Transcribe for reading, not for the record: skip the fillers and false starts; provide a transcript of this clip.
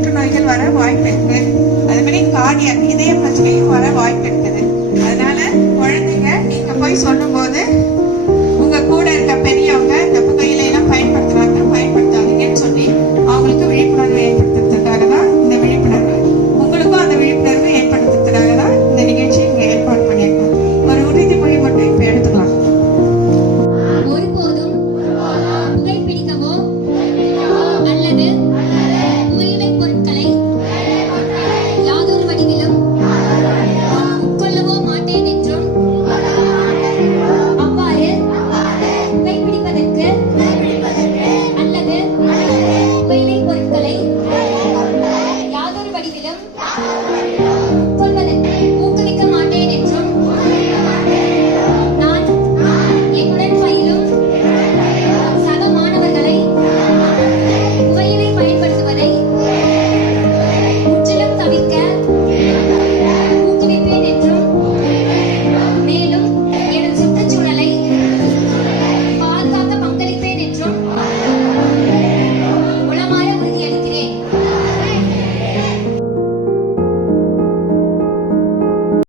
புற்றுநோய்கள் வர வாய்ப்பு இருக்கு. அது மாதிரி கார்டியாக் இதய பிரச்சனையும் வர வாய்ப்பு இருக்குது. அதனால குழந்தைங்க நீங்க போய் சொல்லும் போது